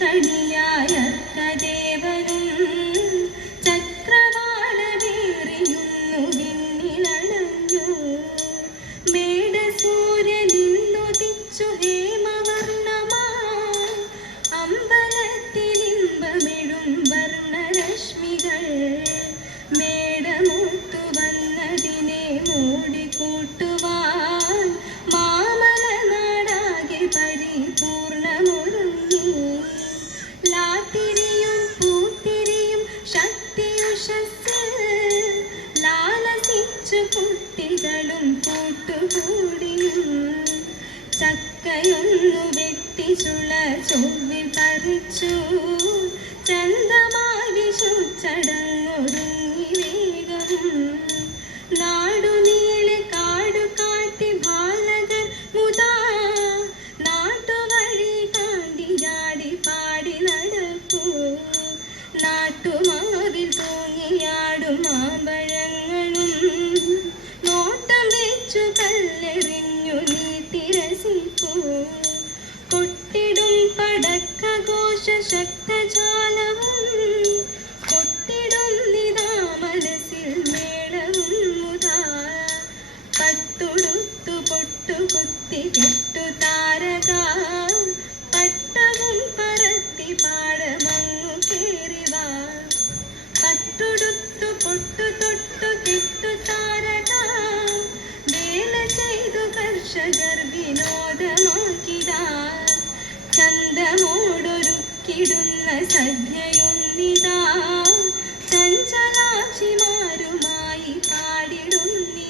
കണിയായ പൂട്ടുകൂടിയും ചക്കയൊന്നു വെട്ടി ചുള ചൊവ്വിൽ പറിച്ചു ചന്തമായി ചുച്ചട മനമോടൊരുക്കിടുന്ന സദ്യയൊന്നിതാ. ചഞ്ചലാക്ഷിമാരുമായി പാടിടുന്നി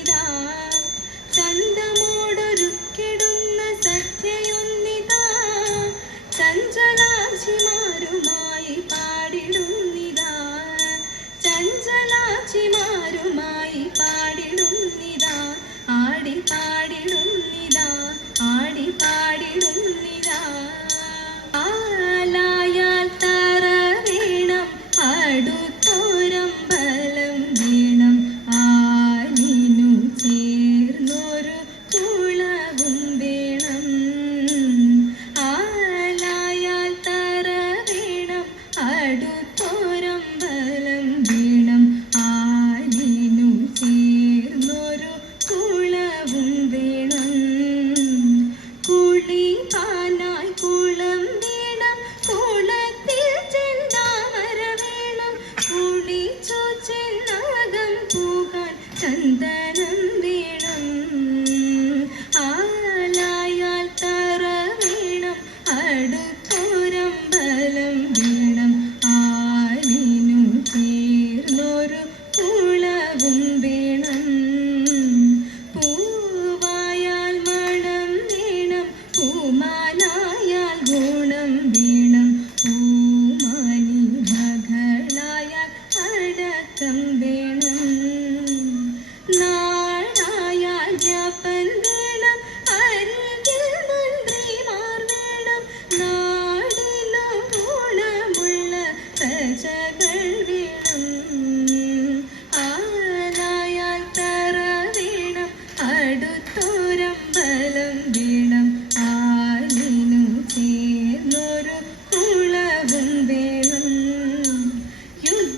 ಚಂದನ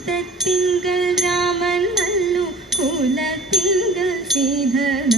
കൂട്ടത്തിങ്കൾ രാമൻ നല്ലു കൂലത്തിങ്കൾ ശ്രീധർമ്മ